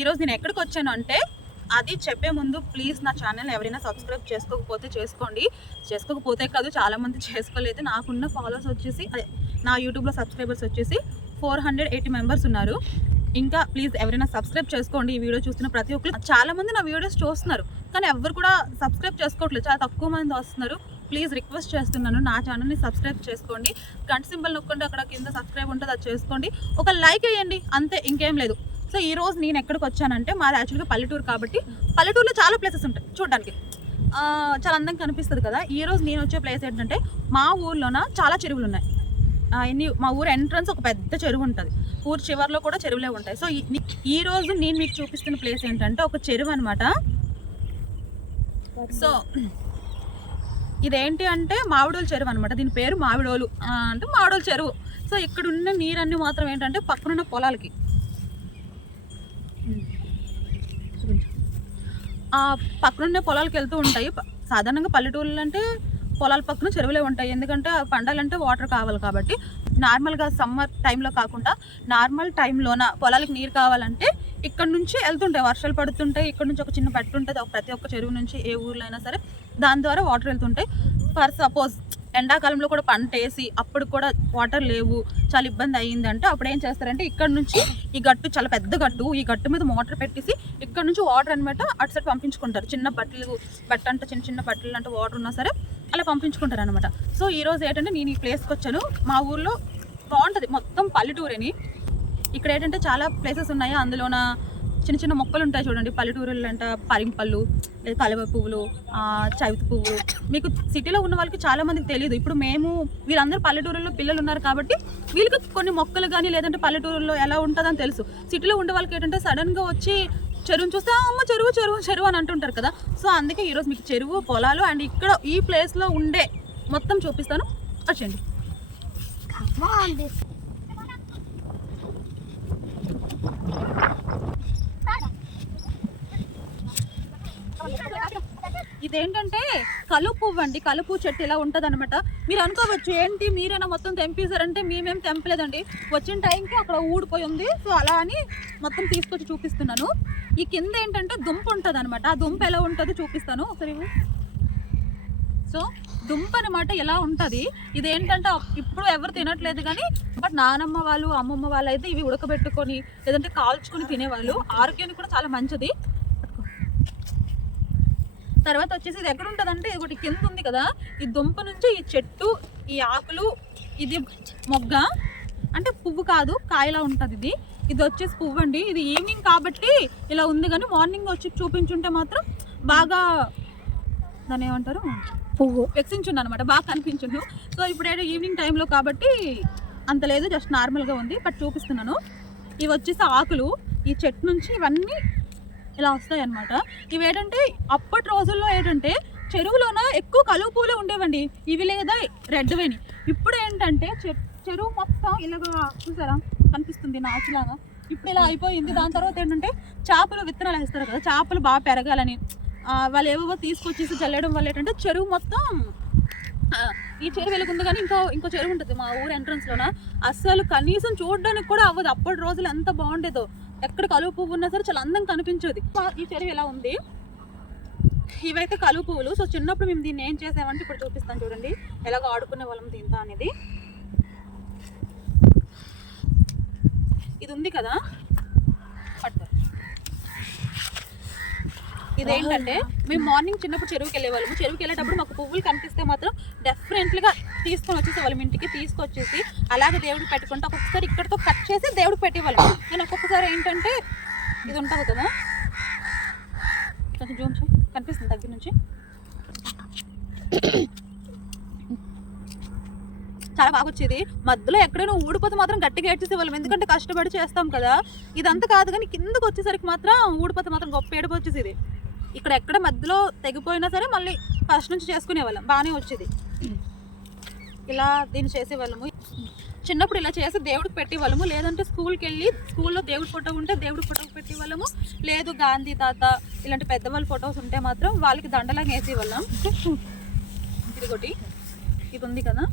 ఈరోజు నేను ఎక్కడికి వచ్చాను అంటే అది చెప్పే ముందు ప్లీజ్ నా ఛానల్ ఎవరైనా సబ్స్క్రైబ్ చేసుకోకపోతే చేసుకోండి. చేసుకోకపోతే కాదు చాలామంది చేసుకోలేదు. నాకున్న ఫాలోవర్స్ వచ్చేసి అదే నా యూట్యూబ్లో సబ్స్క్రైబర్స్ వచ్చేసి ఫోర్ హండ్రెడ్ ఎయిటీ మెంబర్స్ ఉన్నారు. ఇంకా ప్లీజ్ ఎవరైనా సబ్స్క్రైబ్ చేసుకోండి. ఈ వీడియో చూస్తున్న ప్రతి ఒక్కరు చాలామంది నా వీడియోస్ చూస్తున్నారు. కానీ ఎవరు కూడా సబ్స్క్రైబ్ చేసుకోవట్లేదు. చాలా తక్కువ మంది వస్తున్నారు. ప్లీజ్ రిక్వెస్ట్ చేస్తున్నాను. నా ఛానల్ని సబ్స్క్రైబ్ చేసుకోండి. గంట సింబల్ నొక్కండి. అక్కడ కింద సబ్స్క్రైబ్ ఉంటుంది అది చేసుకోండి. ఒక లైక్ వేయండి. అంతే ఇంకేం లేదు. సో ఈ రోజు నేను ఎక్కడికి వచ్చానంటే మాది యాక్చువల్గా పల్లెటూరు కాబట్టి పల్లెటూరులో చాలా ప్లేసెస్ ఉంటాయి చూడడానికి. చాలా అందంగా కనిపిస్తుంది కదా. ఈ రోజు నేను వచ్చే ప్లేస్ ఏంటంటే మా ఊర్లోన చాలా చెరువులు ఉన్నాయి. ఎన్ని మా ఊరు ఎంట్రన్స్ ఒక పెద్ద చెరువు ఉంటుంది. ఊరు చివరిలో కూడా చెరువులే ఉంటాయి. సో ఈ- ఈ రోజు నేను మీకు చూపిస్తున్న ప్లేస్ ఏంటంటే ఒక చెరువు అనమాట సో ఇదేంటి అంటే మామిడోలు చెరువు అనమాట దీని పేరు మామిడోలు అంటే మామిడోలు చెరువు. సో ఇక్కడ ఉన్న నీరన్నీ మాత్రం ఏంటంటే పక్కనున్న పొలాలకి. పక్కనున్న పొలాలకు వెళ్తూ ఉంటాయి. సాధారణంగా పల్లెటూళ్ళు అంటే పొలాల పక్కన చెరువులే ఉంటాయి. ఎందుకంటే ఆ పండాలంటే వాటర్ కావాలి కాబట్టి. నార్మల్గా సమ్మర్ టైంలో కాకుండా నార్మల్ టైంలోన పొలాలకు నీరు కావాలంటే ఇక్కడ నుంచి వెళ్తుంటాయి. వర్షాలు పడుతుంటాయి. ఇక్కడ నుంచి ఒక చిన్న పట్టు ఉంటుంది. ఒక ప్రతి ఒక్క చెరువు నుంచి ఏ ఊర్లో అయినా సరే దాని ద్వారా వాటర్ వెళ్తుంటాయి. ఫర్ సపోజ్ ఎండాకాలంలో కూడా పంట వేసి అప్పుడు కూడా వాటర్ లేవు. చాలా ఇబ్బంది అయ్యిందంటే అప్పుడు ఏం చేస్తారంటే ఇక్కడ నుంచి ఈ గట్టు చాలా పెద్ద గట్టు. ఈ గట్టు మీద మోటార్ పెట్టేసి ఇక్కడ నుంచి వాటర్ అనమాట అటు సైడ్ పంపించుకుంటారు. చిన్న బట్టలు బట్ట అంటే చిన్న చిన్న బట్టలు అంటే వాటర్ ఉన్నా సరే అలా పంపించుకుంటారు అనమాట సో ఈరోజు ఏంటంటే నేను ఈ ప్లేస్కి వచ్చాను. మా ఊర్లో బాగుంటుంది. మొత్తం పల్లెటూరేని. ఇక్కడ ఏంటంటే చాలా ప్లేసెస్ ఉన్నాయి. అందులోన చిన్న చిన్న మొక్కలు ఉంటాయి చూడండి. పల్లెటూరులు అంట పరింపళ్ళు లేదా కలవ పువ్వులు చవితి పువ్వులు. మీకు సిటీలో ఉన్న వాళ్ళకి చాలా మందికి తెలియదు ఇప్పుడు మేము వీళ్ళందరూ పల్లెటూరులో పిల్లలు ఉన్నారు కాబట్టి వీళ్ళకి కొన్ని మొక్కలు కానీ లేదంటే పల్లెటూరులో ఎలా ఉంటుందని తెలుసు. సిటీలో ఉండే వాళ్ళకి ఏంటంటే సడన్గా వచ్చి చెరువుని చూస్తే అమ్మ చెరువు చెరువు చెరువు అని అంటుంటారు కదా సో అందుకే ఈరోజు మీకు చెరువు పొలాలు అండ్ ఇక్కడ ఈ ప్లేస్లో ఉండే మొత్తం చూపిస్తాను వచ్చేయండి Come on, this. ఇదేంటంటే కలుపు అండి కలుపు చెట్టు ఇలా ఉంటుంది అనమాట మీరు అనుకోవచ్చు ఏంటి మీరైనా మొత్తం తెంపేశారంటే మేమేం తెంపలేదండి. వచ్చిన టైంకి అక్కడ ఊడిపోయి ఉంది. సో అలా అని మొత్తం తీసుకొచ్చి చూపిస్తున్నాను. ఈ కింద ఏంటంటే దుంప ఉంటుంది అనమాట ఆ దుంప ఎలా ఉంటుందో చూపిస్తాను. ఒకసారి సో దుంప అనమాట ఎలా ఉంటుంది? ఇదేంటంటే ఇప్పుడు ఎవరు తినట్లేదు కానీ బట్ నానమ్మ వాళ్ళు అమ్మమ్మ వాళ్ళు అయితే ఇవి ఉడకబెట్టుకొని లేదంటే కాల్చుకొని తినేవాళ్ళు. ఆరోగ్యానికి కూడా చాలా మంచిది. తర్వాత వచ్చేసి ఇది ఎక్కడ ఉంటుందంటే ఇది ఒకటి కింద ఉంది కదా. ఈ దుంప నుంచి ఈ చెట్టు ఈ ఆకులు ఇది మొగ్గ. అంటే పువ్వు కాదు కాయలా ఉంటుంది ఇది. ఇది వచ్చేసి పువ్వు అండి ఇది ఈవినింగ్ కాబట్టి ఇలా ఉంది కానీ మార్నింగ్ వచ్చి చూపించుంటే మాత్రం బాగా దాన్ని ఏమంటారు? పువ్వు. వెక్సించుండు అనమాట బాగా కనిపించుండు సో ఇప్పుడు ఏంటో ఈవినింగ్ టైంలో కాబట్టి అంత లేదు జస్ట్ నార్మల్గా ఉంది. బట్ చూపిస్తున్నాను. ఇవి వచ్చేసి ఆకులు. ఈ చెట్టు నుంచి ఇవన్నీ ఇలా వస్తాయి అనమాట ఇవి ఏంటంటే అప్పటి రోజుల్లో ఏంటంటే చెరువులోన ఎక్కువ కలువ పూలే ఉండేవండి. ఇవి లేదా రెడ్ ఇప్పుడు ఏంటంటే చె- చెరువు మొత్తం ఇలాగా చూసారా? కనిపిస్తుంది నాచులాగా. ఇప్పుడు ఇలా అయిపోయింది. దాని తర్వాత ఏంటంటే చేపలు విత్తనాలు వేస్తారు కదా చేపలు బాగా పెరగాలని. వాళ్ళు ఏవేవో తీసుకొచ్చేసి చల్లడం వల్ల ఏంటంటే చెరువు మొత్తం ఈ చెరువు వెలుగుంది కానీ ఇంకో ఇంకో చెరువు ఉంటుంది మా ఊరు ఎంట్రన్స్లోన అస్సలు కనీసం చూడడానికి కూడా అవ్వదు. అప్పటి రోజులు ఎంత బాగుండేదో. ఎక్కడ కలువ పువ్వు ఉన్నా సరే చాలా అందంగా కనిపించేది. ఈ చెరువు ఎలా ఉంది? ఇవైతే కలువ పువ్వులు. సో చిన్నప్పుడు మేము దీన్ని ఏం చేసామంటే ఇప్పుడు చూపిస్తాను చూడండి. ఎలాగో ఆడుకునే వాళ్ళం దీంతో అనేది. ఇది ఉంది కదా? ఇదేంటంటే మేము మార్నింగ్ చిన్నప్పుడు చెరువుకి వెళ్ళేవాళ్ళము. చెరువుకి వెళ్ళేటప్పుడు మాకు పువ్వులు కనిపిస్తే మాత్రం డెఫరెంట్గా తీసుకొని వచ్చేసి వాళ్ళ ఇంటికి తీసుకొచ్చేసి అలాగే దేవుడికి పెట్టుకుంటే ఒక్కొక్కసారి ఇక్కడతో కట్ చేసి దేవుడికి పెట్టేవాళ్ళం. నేను ఒక్కొక్కసారి ఏంటంటే ఇది ఉంటుంది కదా? కొంచెం జూమ్ కనిపిస్తుంది దగ్గర నుంచి? చాలా బాగా వచ్చేది. మధ్యలో ఎక్కడైనా ఊడిపోతే మాత్రం గట్టిగా ఏడ్చేసే వాళ్ళం ఎందుకంటే కష్టపడి చేస్తాం కదా. ఇదంతా కాదు కానీ కిందకు వచ్చేసరికి మాత్రం ఊడిపోతే మాత్రం గొప్ప ఏడుపు వచ్చేసేది. ఇక్కడ ఎక్కడ మధ్యలో తెగిపోయినా సరే మళ్ళీ ఫస్ట్ నుంచి చేసుకునే వాళ్ళం బాగానే వచ్చేది. ఇలా దీన్ని చేసేవాళ్ళము. చిన్నప్పుడు ఇలా చేసి దేవుడికి పెట్టేవాళ్ళము. లేదంటే స్కూల్కి వెళ్ళి స్కూల్లో దేవుడి ఫోటో ఉంటే దేవుడి ఫోటో పెట్టేవాళ్ళము. లేదు గాంధీ తాత ఇలాంటి పెద్దవాళ్ళ ఫొటోస్ ఉంటే మాత్రం వాళ్ళకి దండలాగా వేసేవాళ్ళం. ఇదిగోటి. ఇది ఉంది కదా.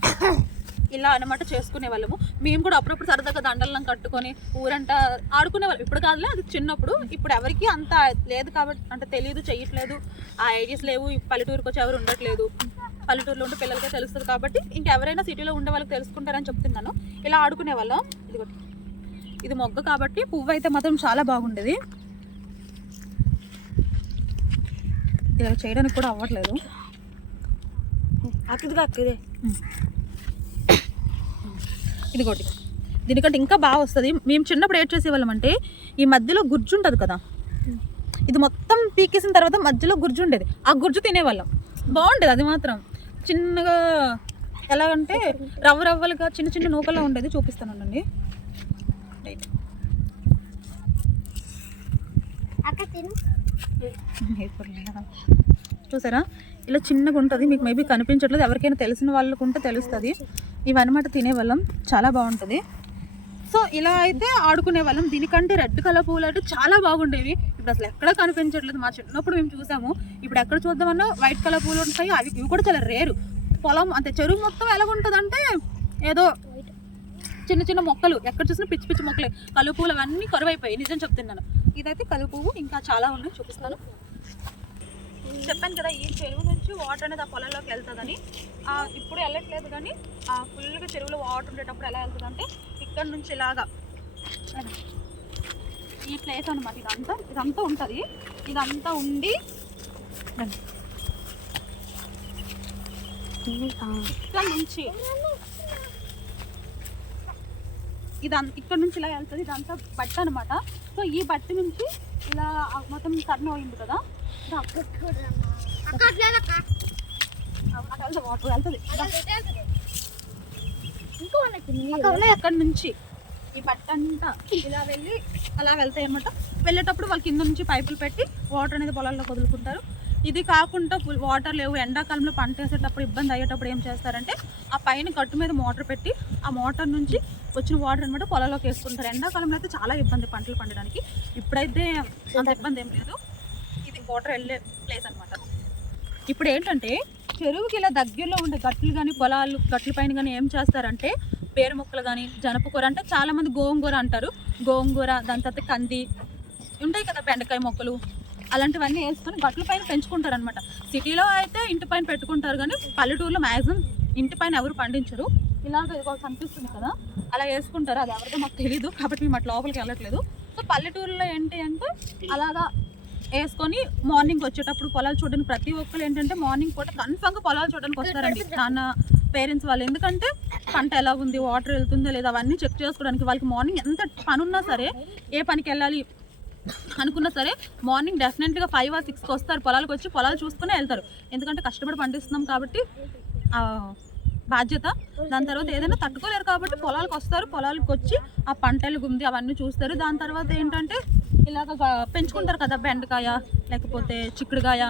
ఇలా అనమాట చేసుకునే వాళ్ళము. మేము కూడా అప్పుడప్పుడు సరదాగా దండలను కట్టుకొని ఊరంతా ఆడుకునే వాళ్ళం. ఇప్పుడు కాదులే అది చిన్నప్పుడు. ఇప్పుడు ఎవరికి అంత లేదు కాబట్టి అంటే తెలియదు చెయ్యట్లేదు. ఆ ఐడియాస్ లేవు పల్లెటూరుకి వచ్చి ఎవరు ఉండట్లేదు. పల్లెటూరులో ఉండే పిల్లలకే తెలుస్తుంది కాబట్టి ఇంకెవరైనా సిటీలో ఉండే వాళ్ళకి తెలుసుకుంటారని చెప్తున్నాను. ఇలా ఆడుకునే వాళ్ళం. ఇదిగోటి ఇది మొగ్గ కాబట్టి పువ్వు అయితే మాత్రం చాలా బాగుండేది. ఇలా చేయడానికి కూడా అవ్వట్లేదు. అక్కడికి అక్కడే ఇదిగోటి. దీనికంటే ఇంకా బాగా వస్తుంది. మేము చిన్నప్పుడు ఏడ్ చేసేవాళ్ళం అంటే ఈ మధ్యలో గుజ్జు ఉంటుంది కదా. ఇది మొత్తం పీకేసిన తర్వాత మధ్యలో గుజ్జు ఉండేది. ఆ గుజ్జు తినేవాళ్ళం. బాగుండేది అది మాత్రం. చిన్నగా ఎలాగంటే రవ్వ రవ్వలుగా చిన్న చిన్న నూకల్లో ఉండేది చూపిస్తానండి రైట్ అక్క తిను. చూసారా? ఇలా చిన్నగా ఉంటుంది. మీకు మేబీ కనిపించట్లేదు. ఎవరికైనా తెలిసిన వాళ్ళకు ఉంటే తెలుస్తుంది. ఇవన్నమాట తినేవాళ్ళం. చాలా బాగుంటుంది. సో ఇలా అయితే ఆడుకునే వాళ్ళం దీనికంటే రెడ్ కలర్ పూలు అంటే చాలా బాగుండేవి. ఇప్పుడు అసలు ఎక్కడ కనిపించట్లేదు. మా చిన్నప్పుడు మేము చూసాము. ఇప్పుడు ఎక్కడ చూద్దామన్నా వైట్ కలర్ పూలు ఉంటాయి. అవి ఇవి కూడా చాలా రేరు. పొలం అంటే చెరువు మొత్తం ఎలా ఉంటుందంటే ఏదో చిన్న చిన్న మొక్కలు. ఎక్కడ చూసినా పిచ్చి పిచ్చి మొక్కలే. కలుపు పూలు అవన్నీ కరువైపోయాయి. నిజం చెప్తున్నాను. ఇదైతే కలుపు పువ్వు. ఇంకా చాలా ఉన్నాయి. చూపిస్తాను చెప్పాను కదా ఈ చెరువు నుంచి వాటర్ అనేది ఆ పొలంలోకి వెళ్తుందని. ఇప్పుడు వెళ్ళట్లేదు కానీ ఆ ఫుల్గా చెరువులో వాటర్ ఉండేటప్పుడు ఎలా వెళ్తుంది అంటే ఇక్కడ నుంచి ఇలాగా. ఈ ప్లేస్ అనమాట ఇదంతా. ఇదంతా ఉంటుంది. ఇదంతా ఉండి ఇక్కడ నుంచి. ఇదంతా ఇక్కడ నుంచి ఇలా వెళ్తుంది. ఇదంతా బట్ట అనమాట సో ఈ బట్ట నుంచి ఇలా మొత్తం టర్న్ అయింది కదా. అక్కడ నుంచి ఈ బట్ట అంతా ఇలా వెళ్ళి అలా వెళ్తాయి అనమాట వెళ్ళేటప్పుడు వాళ్ళు కింద నుంచి పైపులు పెట్టి వాటర్ అనేది పొలాల్లో వదులుకుంటారు. ఇది కాకుండా వాటర్ లేవు. ఎండాకాలంలో పంట వేసేటప్పుడు ఇబ్బంది అయ్యేటప్పుడు ఏం చేస్తారంటే ఆ పైన గట్టు మీద మోటార్ పెట్టి ఆ మోటార్ నుంచి వచ్చిన వాటర్ అనమాట పొలంలోకి వేసుకుంటారు. ఎండాకాలంలో అయితే చాలా ఇబ్బంది పంటలు పండడానికి. ఇప్పుడైతే అంత ఇబ్బంది ఏం లేదు. వాటర్ వెళ్ళే ప్లేస్ అనమాట ఇప్పుడు ఏంటంటే చెరువుకి ఇలా దగ్గరలో ఉండే గట్లు కానీ పొలాలు గట్ల పైన కానీ ఏం చేస్తారంటే పేరు మొక్కలు కానీ జనపకూర అంటే చాలామంది గోంగూర అంటారు. గోంగూర దాని తర్వాత కంది ఉంటాయి కదా బెండకాయ మొక్కలు. అలాంటివన్నీ వేసుకొని గట్ల పైన పెంచుకుంటారు అనమాట సిటీలో అయితే ఇంటి పైన పెట్టుకుంటారు కానీ పల్లెటూరులో మ్యాక్సిమం ఇంటి పైన ఎవరు పండించరు. ఇలాగ ఇదిగో కనిపిస్తుంది కదా అలా వేసుకుంటారు. అది ఎవరిదో మాకు తెలియదు కాబట్టి మేము అట్లా లోపలికి వెళ్ళట్లేదు. సో పల్లెటూరులో ఏంటి అంటే అలాగా వేసుకొని మార్నింగ్ వచ్చేటప్పుడు పొలాలు చూడడానికి ప్రతి ఒక్కరు ఏంటంటే మార్నింగ్ పూట కన్ఫామ్గా పొలాలు చూడడానికి వస్తారండి. నాన్న పేరెంట్స్ వాళ్ళు. ఎందుకంటే పంట ఎలా ఉంది వాటర్ వెళ్తుందో లేదా అవన్నీ చెక్ చేసుకోవడానికి వాళ్ళకి మార్నింగ్ ఎంత పని ఉన్నా సరే ఏ పనికి వెళ్ళాలి అనుకున్నా సరే మార్నింగ్ డెఫినెట్గా ఫైవ్ ఆర్ సిక్స్కి వస్తారు. పొలాలకు వచ్చి పొలాలు చూసుకునే వెళ్తారు. ఎందుకంటే కష్టపడి పండిస్తున్నాం కాబట్టి బాధ్యత. దాని తర్వాత ఏదైనా తట్టుకోలేరు కాబట్టి పొలాలకు వస్తారు. పొలాలకు వచ్చి ఆ పంటలు గుంది అవన్నీ చూస్తారు. దాని తర్వాత ఏంటంటే ఇలాగ పెంచుకుంటారు కదా బెండకాయ లేకపోతే చిక్కుడుకాయ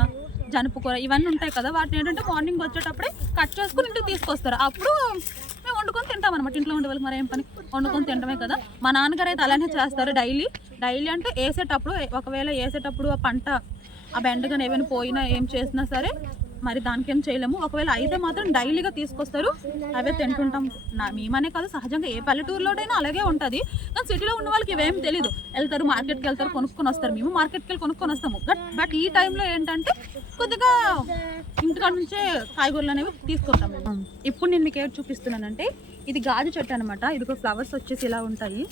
జనపకూర ఇవన్నీ ఉంటాయి కదా. వాటిని ఏంటంటే మార్నింగ్ వచ్చేటప్పుడే కట్ చేసుకుని ఇంటికి తీసుకొస్తారు. అప్పుడు మేము వండుకొని తింటాం అనమాట ఇంట్లో ఉండే వాళ్ళకి మరి ఏం పని? వండుకొని తింటమే కదా. మా నాన్నగారు అయితే అలానే చేస్తారు డైలీ. డైలీ అంటే వేసేటప్పుడు ఒకవేళ వేసేటప్పుడు ఆ పంట ఆ బెండగానే ఏమైనా పోయినా ఏం చేసినా సరే మరి దానికి ఏం చేయలేము. ఒకవేళ అయితే మాత్రం డైలీగా తీసుకొస్తారు. అవే తింటుంటాం. నా మేమనే కాదు సహజంగా ఏ పల్లెటూరులోనైనా అలాగే ఉంటుంది. కానీ సిటీలో ఉన్న వాళ్ళకి ఇవేం తెలియదు వెళ్తారు మార్కెట్కి వెళ్తారు కొనుక్కొని వస్తారు. మేము మార్కెట్కి వెళ్ళి కొనుక్కొని వస్తాము. బట్ బట్ ఈ టైంలో ఏంటంటే కొద్దిగా ఇంటికాడ నుంచే కాయగూరలు అనేవి తీసుకుంటాం ఇప్పుడు నేను మీకు ఏది చూపిస్తున్నానంటే ఇది గాజు చెట్టు అనమాట ఇది ఫ్లవర్స్ వచ్చేసి ఇలా ఉంటాయి.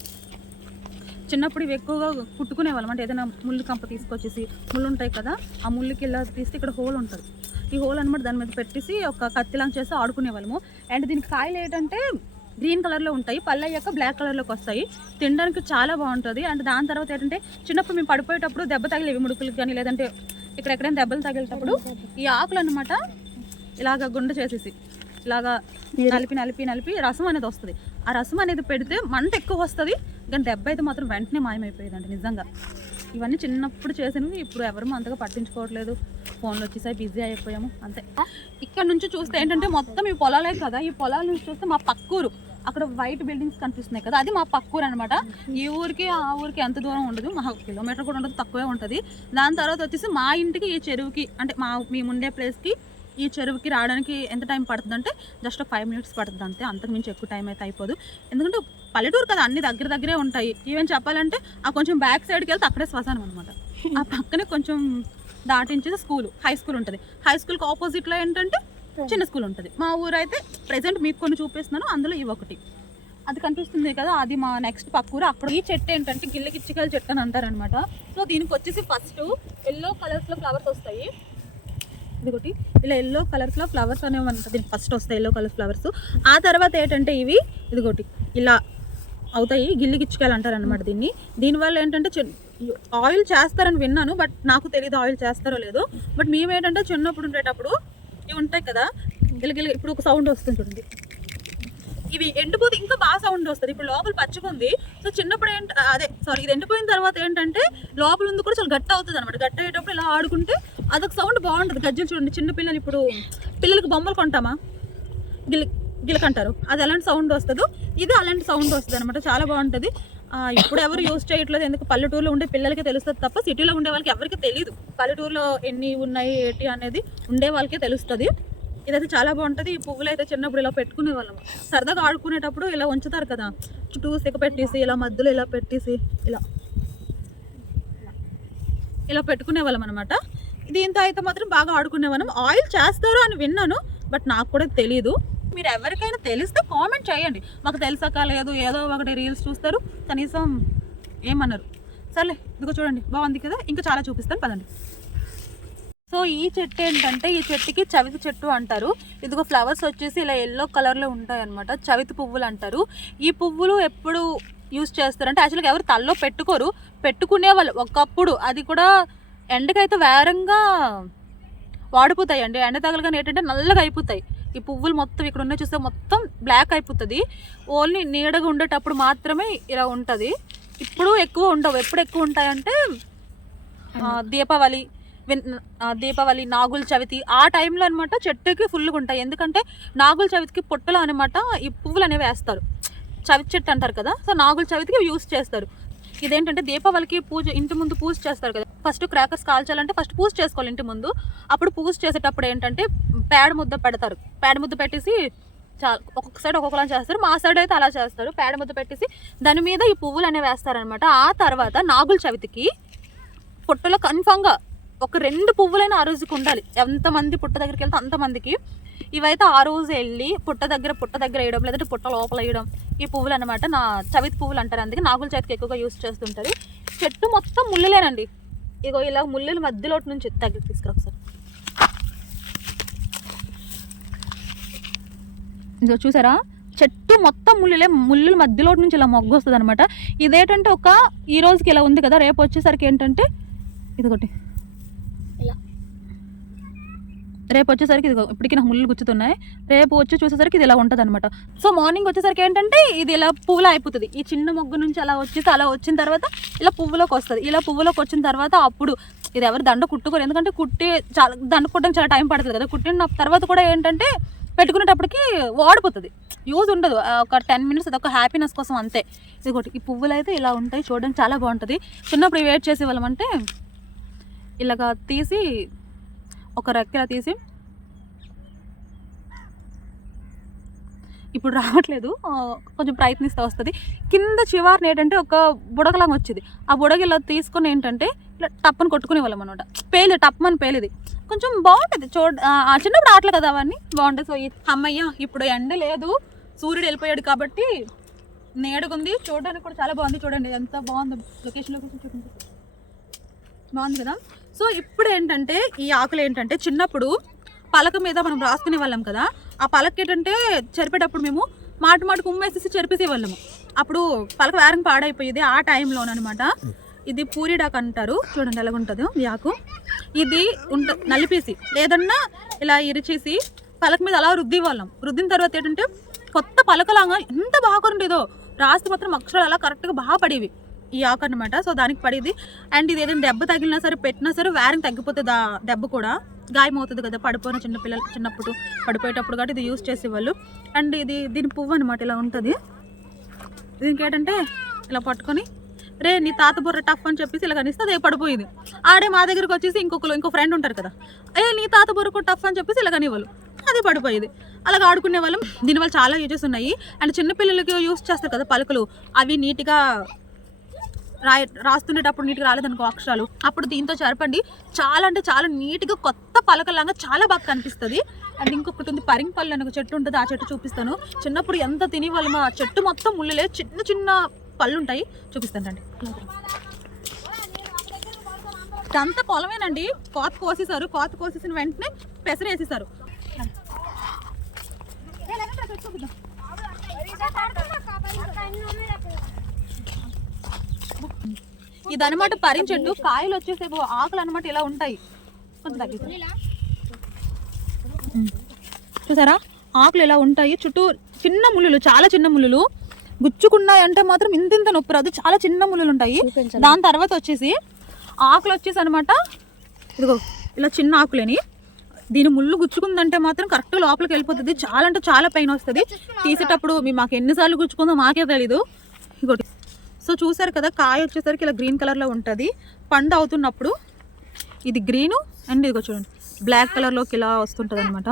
చిన్నప్పుడు ఇవి ఎక్కువగా కుట్టుకునే వాళ్ళం అంటే ఏదైనా ముళ్ళు కంప తీసుకొచ్చేసి ముళ్ళు ఉంటాయి కదా ఆ ముళ్ళుకి ఇలా తీస్తే ఇక్కడ హోల్ ఉంటుంది. ఈ హోల్ అనమాట దాని మీద పెట్టేసి ఒక కత్తిలాగా చేసి ఆడుకునే వాళ్ళము. అండ్ దీనికి కాయలు ఏంటంటే గ్రీన్ కలర్లో ఉంటాయి పళ్ళు అయ్యాక బ్లాక్ కలర్లోకి వస్తాయి. తినడానికి చాలా బాగుంటుంది. అండ్ దాని తర్వాత ఏంటంటే చిన్నప్పుడు మేము పడిపోయేటప్పుడు దెబ్బ తగిలేవి ముడుకులకి కానీ లేదంటే ఇక్కడ ఎక్కడైనా దెబ్బలు తగిలేటప్పుడు ఈ ఆకులు అనమాట ఇలాగ గుండె చేసేసి ఇలాగా నలిపి నలిపి నలిపి రసం అనేది వస్తుంది. ఆ రసం అనేది పెడితే మంట ఎక్కువ వస్తుంది. కానీ దెబ్బ అయితే మాత్రం వెంటనే మాయమైపోయేదండి నిజంగా. ఇవన్నీ చిన్నప్పుడు చేసినవి ఇప్పుడు ఎవరు అంతగా పట్టించుకోవట్లేదు. ఫోన్లు వచ్చేసారి బిజీ అయిపోయాము అంతే. ఇక్కడ నుంచి చూస్తే ఏంటంటే మొత్తం ఈ పొలాలే కదా. ఈ పొలాల నుంచి చూస్తే మా పక్కూరు అక్కడ వైట్ బిల్డింగ్స్ కనిపిస్తున్నాయి కదా. అది మా పక్కూరు అనమాట ఈ ఊరికి ఆ ఊరికి ఎంత దూరం ఉండదు మా కిలోమీటర్ కూడా ఉండదు తక్కువే ఉంటుంది. దాని తర్వాత వచ్చేసి మా ఇంటికి ఈ చెరువుకి అంటే మా మేము ఉండే ప్లేస్కి ఈ చెరువుకి రావడానికి ఎంత టైం పడుతుంది అంటే జస్ట్ ఫైవ్ మినిట్స్ పడుతుంది అంతే అంతకు మించి ఎక్కువ టైం అయితే అయిపోదు. ఎందుకంటే పల్లెటూరు కదా అన్ని దగ్గర దగ్గరే ఉంటాయి. ఈవెన్ చెప్పాలంటే ఆ కొంచెం బ్యాక్ సైడ్కి వెళ్తే అక్కడే శ్మశానం అనమాట ఆ పక్కనే కొంచెం దాటించేది స్కూల్ హై స్కూల్ ఉంటుంది. హై స్కూల్కి ఆపోజిట్లో ఏంటంటే చిన్న స్కూల్ ఉంటుంది. మా ఊరు అయితే ప్రెసెంట్ మీకు కొన్ని చూపిస్తున్నాను అందులో ఇవి ఒకటి. అది కనిపిస్తుంది కదా అది మా నెక్స్ట్ పక్కూరు అక్కడ ఈ చెట్టు ఏంటంటే గిల్ల గిచ్చికాయల చెట్టు అని అంటారనమాట సో దీనికి వచ్చేసి ఫస్ట్ ఎల్లో కలర్స్లో ఫ్లవర్స్ వస్తాయి. ఇదిగోటి ఇలా ఎల్లో కలర్స్లో ఫ్లవర్స్ అనేవి మనకి దీనికి ఫస్ట్ వస్తాయి ఎల్లో కలర్ ఫ్లవర్స్ ఆ తర్వాత ఏంటంటే ఇవి ఇదిగోటి ఇలా అవుతాయి గిల్లి గిచ్చుకాయలు అంటారు అనమాట దీన్ని. దీనివల్ల ఏంటంటే ఆయిల్ చేస్తారని విన్నాను బట్ నాకు తెలియదు ఆయిల్ చేస్తారో లేదో. బట్ మేము ఏంటంటే చిన్నప్పుడు ఉండేటప్పుడు ఇవి ఉంటాయి కదా గిలిగిలి ఇప్పుడు ఒక సౌండ్ వస్తుంది చూడండి. ఇవి ఎండిపోతే ఇంకా బాగా సౌండ్ వస్తుంది. ఇప్పుడు లోపల పచ్చుకుంది సో చిన్నప్పుడు ఏంట అదే సారీ ఇది ఎండిపోయిన తర్వాత ఏంటంటే లోపల ఉంది కూడా చాలా గట్టి అవుతుంది అనమాట గట్టి అయ్యేటప్పుడు ఇలా ఆడుకుంటే అదొక సౌండ్ బాగుంటుంది. గజ్జలు చూడండి చిన్న పిల్లలు ఇప్పుడు పిల్లలకి బొమ్మలు కొంటామా? గిల్లి గిలకంటారు. అది అలాంటి సౌండ్ వస్తుందో. ఇది అలాంటి సౌండ్ వస్తుంది అనమాట చాలా బాగుంటుంది. ఇప్పుడు ఎవరు యూజ్ చేయట్లేదు. ఎందుకు? పల్లెటూరులో ఉండే పిల్లలకి తెలుస్తుంది తప్ప సిటీలో ఉండే వాళ్ళకి ఎవరికి తెలియదు పల్లెటూరులో ఎన్ని ఉన్నాయి ఏంటి అనేది ఉండే వాళ్ళకే తెలుస్తుంది. ఇదైతే చాలా బాగుంటుంది. ఈ పువ్వులు అయితే చిన్నప్పుడు ఇలా పెట్టుకునే వాళ్ళం సరదాగా ఆడుకునేటప్పుడు ఇలా ఉంచుతారు కదా. చుట్టూ సిగ పెట్టేసి ఇలా మధ్యలో ఇలా పెట్టేసి ఇలా. ఇలా పెట్టుకునే వాళ్ళం అనమాట దీంతో అయితే మాత్రం బాగా ఆడుకునే వాళ్ళం ఆయిల్ చేస్తారు అని విన్నాను బట్ నాకు కూడా తెలియదు మీరు ఎవరికైనా తెలిస్తే కామెంట్ చేయండి. మాకు తెలుసా లేదు ఏదో ఒకటి రీల్స్ చూస్తారు కనీసం ఏమన్నారు. సర్లే ఇదిగో చూడండి బాగుంది కదా? ఇంకా చాలా చూపిస్తాను పదండి. సో ఈ చెట్టు ఏంటంటే ఈ చెట్టుకి చవితి చెట్టు అంటారు. ఇదిగో ఫ్లవర్స్ వచ్చేసి ఇలా ఎల్లో కలర్లో ఉంటాయి అనమాట చవితి పువ్వులు అంటారు. ఈ పువ్వులు ఎప్పుడు యూస్ చేస్తారంటే యాక్చువల్గా ఎవరు తల్లో పెట్టుకోరు. పెట్టుకునే వాళ్ళు ఒకప్పుడు అది కూడా ఎండకైతే వేరంగా వాడిపోతాయి అండి. ఎండ తగలగానే ఏంటంటే నల్లగా అయిపోతాయి. ఈ పువ్వులు మొత్తం ఇక్కడ ఉన్న చూస్తే మొత్తం బ్లాక్ అయిపోతుంది. ఓన్లీ నీడగా ఉండేటప్పుడు మాత్రమే ఇలా ఉంటుంది. ఇప్పుడు ఎక్కువ ఉండవు. ఎప్పుడు ఎక్కువ ఉంటాయంటే దీపావళి విన్- దీపావళి నాగుల చవితి ఆ టైంలో అనమాట చెట్టుకి ఫుల్గా ఉంటాయి. ఎందుకంటే నాగుల చవితికి పొట్టలో అనమాట ఈ పువ్వులు అనేవి వేస్తారు. చవితి చెట్టు అంటారు కదా సో నాగుల చవితికి యూస్ చేస్తారు. ఇదేంటంటే దీపావళికి పూజ ఇంటి ముందు పూజ చేస్తారు కదా. ఫస్ట్ క్రాకర్స్ కాల్చాలంటే ఫస్ట్ పూజ చేసుకోవాలి ఇంటి ముందు. అప్పుడు పూజ చేసేటప్పుడు ఏంటంటే పేడ ముద్ద పెడతారు. పేడ ముద్ద పెట్టేసి చాలా ఒక్కొక్క సైడ్ ఒక్కొక్కలా చేస్తారు. మా సైడ్ అయితే అలా చేస్తారు. పేడ ముద్ద పెట్టేసి దాని మీద ఈ పువ్వులు అనేవి వేస్తారనమాట ఆ తర్వాత నాగుల చవితికి పుట్టలో కన్ఫామ్గా ఒక రెండు పువ్వులైనా ఆ రోజుకి ఉండాలి. ఎంతమంది పుట్ట దగ్గరికి వెళ్తే అంతమందికి ఇవైతే ఆ రోజు వెళ్ళి పుట్ట దగ్గర పుట్ట దగ్గర వేయడం లేదంటే పుట్ట లోపల వేయడం ఈ పువ్వులు అనమాట నా చవితి పువ్వులు అంటారు అందుకే నాగుల చవితికి ఎక్కువగా యూస్ చేస్తుంటారు. చెట్టు మొత్తం ముళ్ళులేనండి. ఇగో ఇలా ముళ్ళుల మధ్యలో నుంచి దగ్గర తీసుకురా ఒకసారి. ఇదో చూసారా? చెట్టు మొత్తం ముళ్ళులే ముళ్ళుల మధ్యలో నుంచి ఇలా మొగ్గు వస్తుంది అనమాట ఇదేంటంటే ఒక ఈ రోజుకి ఇలా ఉంది కదా రేపు వచ్చేసరికి ఏంటంటే ఇదిగోటి ఇలా రేపు వచ్చేసరికి ఇది ఇప్పటికి నాకు ముళ్ళు గుచ్చుతున్నాయి. రేపు వచ్చి చూసేసరికి ఇది ఇలా ఉంటుంది అనమాట సో మార్నింగ్ వచ్చేసరికి ఏంటంటే ఇది ఇలా పువ్వులా అయిపోతుంది. ఈ చిన్న మొగ్గు నుంచి అలా వచ్చి అలా వచ్చిన తర్వాత ఇలా పువ్వులోకి వస్తుంది. ఇలా పువ్వులోకి వచ్చిన తర్వాత అప్పుడు ఇది ఎవరు దండ కుట్టుకోరు. ఎందుకంటే కుట్టి చాలా దండ కుట్టడానికి చాలా టైం పడుతుంది కదా. కుట్టిన తర్వాత కూడా ఏంటంటే పెట్టుకునేటప్పటికి వాడిపోతుంది. యూజ్ ఉండదు. ఒక టెన్ మినిట్స్ అదొక హ్యాపీనెస్ కోసం అంతే. ఇదిగోటి ఈ పువ్వులు అయితే ఇలా ఉంటాయి. చూడడానికి చాలా బాగుంటుంది. చిన్నప్పుడు వెయిట్ చేసేవాళ్ళం అంటే ఇలాగా తీసి ఒక రెక్కలా తీసి ఇప్పుడు రావట్లేదు. కొంచెం ప్రయత్నిస్తూ వస్తుంది. కింద చివారిని ఏంటంటే ఒక బుడగలాగా వచ్చింది. ఆ బుడగ ఇలా తీసుకొని ఏంటంటే ఇలా టప్పని కొట్టుకునే వాళ్ళం అనమాట పేలి టప్పని పేలిది. కొంచెం బాగుంటుంది. చూడ ఆ, చిన్నప్పుడు ఆటలు కదా అవన్నీ? బాగుంటుంది. సో ఈ- అమ్మయ్య ఇప్పుడు ఎండ లేదు. సూర్యుడు వెళ్ళిపోయాడు కాబట్టి నేడుగుంది. చూడడానికి కూడా చాలా బాగుంది. చూడండి ఎంత బాగుంది. లొకేషన్ లొకేషన్ చూడండి. బాగుంది కదా? సో ఇప్పుడు ఏంటంటే ఈ ఆకులు ఏంటంటే చిన్నప్పుడు పలక మీద మనం రాసుకునే వాళ్ళం కదా ఆ పలక ఏంటంటే చెరిపేటప్పుడు మేము మాట మాటుకు ఉమ్మేసేసి చెరిపేసే వాళ్ళము అప్పుడు పలక వేరం పాడైపోయేది ఆ టైంలోనమాట ఇది పూరిడాక్ అంటారు. చూడండి ఎలా ఉంటుందో ఈ ఆకు. ఇది ఉంట నలిపేసి లేదన్నా ఇలా ఇరిచేసి పలక మీద అలా రుద్ది వాళ్ళం రుద్దిన తర్వాత ఏంటంటే కొత్త పలకలాగా ఎంత బాగా ఉండేదో రాస్తే మాత్రం అక్షరాలు అలా కరెక్ట్గా బాగా పడేవి. ఈ ఆకు అనమాట సో దానికి పడేది. అండ్ ఇది ఏదైనా దెబ్బ తగిలినా సరే పెట్టినా సరే వేరం తగ్గిపోతుంది ఆ దెబ్బ కూడా గాయం అవుతుంది కదా పడిపోయిన చిన్న పిల్లలు చిన్నప్పుడు పడిపోయేటప్పుడు కాబట్టి ఇది యూస్ చేసేవాళ్ళు. అండ్ ఇది దీని పువ్వు అనమాట ఇలా ఉంటుంది. దీనికి ఏంటంటే ఇలా పట్టుకొని రే నీ తాత బుర్ర టఫ్ అని చెప్పేసి ఇలా కనిస్తే అదే పడిపోయింది. ఆడే మా దగ్గరకు వచ్చేసి ఇంకొకరు ఇంకో ఫ్రెండ్ ఉంటారు కదా. ఏ నీ తాత బుర్ర కూడా టఫ్ అని చెప్పేసి ఇలా కనివ్వాలి అది పడిపోయేది. అలాగ ఆడుకునే వాళ్ళం. దీనివల్ల చాలా యూజెస్ ఉన్నాయి. అండ్ చిన్నపిల్లలకి యూస్ చేస్తారు కదా పలుకులు. అవి నీట్గా రాయ రాస్తుండేటప్పుడు నీట్గా రాలేదనుకో అక్షరాలు. అప్పుడు దీంతో చరపండి చాలా అంటే చాలా నీట్గా కొత్త పలకలాగా చాలా బాగా కనిపిస్తుంది. అండ్ ఇంకొకటి ఉంది పరింగ్ పళ్ళు అని ఒక చెట్టు ఉంటుంది ఆ చెట్టు చూపిస్తాను. చిన్నప్పుడు ఎంత తిని వాళ్ళు ఆ చెట్టు మొత్తం ముళ్ళలే చిన్న చిన్న పళ్ళు ఉంటాయి చూపిస్తాను రండి. ఇదంతా పొలమేనండి. కోత కోసేసారు కోత కోసేసిన వెంటనే పెసరేసేసారు చూపిద్దాం ఇదనమాట పరిం చెట్టు కాయలు వచ్చేసేపు ఆకులు అనమాట ఇలా ఉంటాయి. కొంచెం తగ్గిస్తా చూసారా? ఆకులు ఇలా ఉంటాయి. చుట్టూ చిన్న ముళ్ళులు చాలా చిన్న ముళ్ళులు. గుచ్చుకున్నాయి అంటే మాత్రం ఇంత ఇంత నొప్పి రాదు. చాలా చిన్న ముళ్ళులు ఉంటాయి. దాని తర్వాత వచ్చేసి ఆకులు వచ్చేసి అనమాట ఇదిగో ఇలా చిన్న ఆకులేని. దీని ముళ్ళు గుచ్చుకుందంటే మాత్రం కరెక్ట్ లోపలికి వెళ్ళిపోతుంది. చాలా అంటే చాలా పెయిన్ వస్తుంది. తీసేటప్పుడు మీ మాకు ఎన్నిసార్లు గుచ్చుకుందో మాకే తెలీదు. ఇంకోటి సో చూసారు కదా కాయ వచ్చేసరికి ఇలా గ్రీన్ కలర్లో ఉంటుంది. పండు అవుతున్నప్పుడు ఇది గ్రీను అండ్ ఇదిగో చూడండి బ్లాక్ కలర్లోకి ఇలా వస్తుంటుంది అనమాట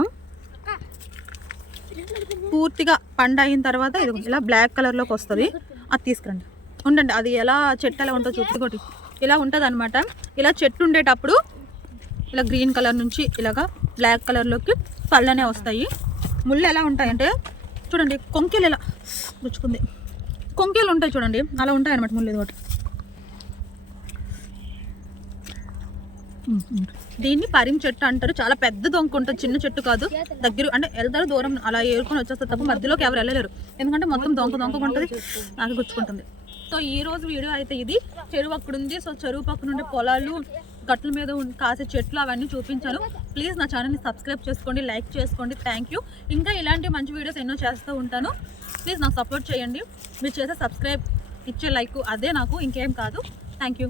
పూర్తిగా పండు అయిన తర్వాత ఇది ఇలా బ్లాక్ కలర్లోకి వస్తుంది. అది తీసుకురండి. ఉండండి అది ఎలా చెట్టు ఎలా ఉంటుందో చూపుకోటి ఒకటి ఇలా ఉంటుంది అనమాట ఇలా చెట్టు ఉండేటప్పుడు ఇలా గ్రీన్ కలర్ నుంచి ఇలాగా బ్లాక్ కలర్లోకి పళ్ళనే వస్తాయి. ముళ్ళు ఎలా ఉంటాయంటే చూడండి కొంకెలు ఇలా గుచ్చుకుంది. కొంకేలు ఉంటాయి చూడండి. అలా ఉంటాయి అనమాట ముళ్ళు ఇది ఒకటి. దీన్ని పరిం చెట్టు అంటారు. చాలా పెద్ద దొంక ఉంటుంది. చిన్న చెట్టు కాదు. దగ్గర అంటే వెళ్తారు దూరం అలా ఏరుకొని వచ్చేస్తారు తప్ప మధ్యలోకి ఎవరు వెళ్ళలేరు. ఎందుకంటే మొత్తం దొంక దొంక ఉంటుంది. నాకు గుచ్చుకుంటుంది. సో ఈ రోజు వీడియో అయితే ఇది. చెరువు అక్కడ ఉంది. సో చెరువు పక్కన ఉండే పొలాలు గట్ల మీద కాసే చెట్లు అవన్నీ చూపించాను. ప్లీజ్ నా ఛానల్ని సబ్స్క్రైబ్ చేసుకోండి లైక్ చేసుకోండి. Thank you. ఇంకా ఇలాంటి మంచి వీడియోస్ ఎన్నో చేస్తూ ఉంటాను. ప్లీజ్ నాకు సపోర్ట్ చేయండి. మీరు చేసే సబ్స్క్రైబ్ ఇచ్చే లైక్ అదే నాకు ఇంకేం కాదు. Thank you.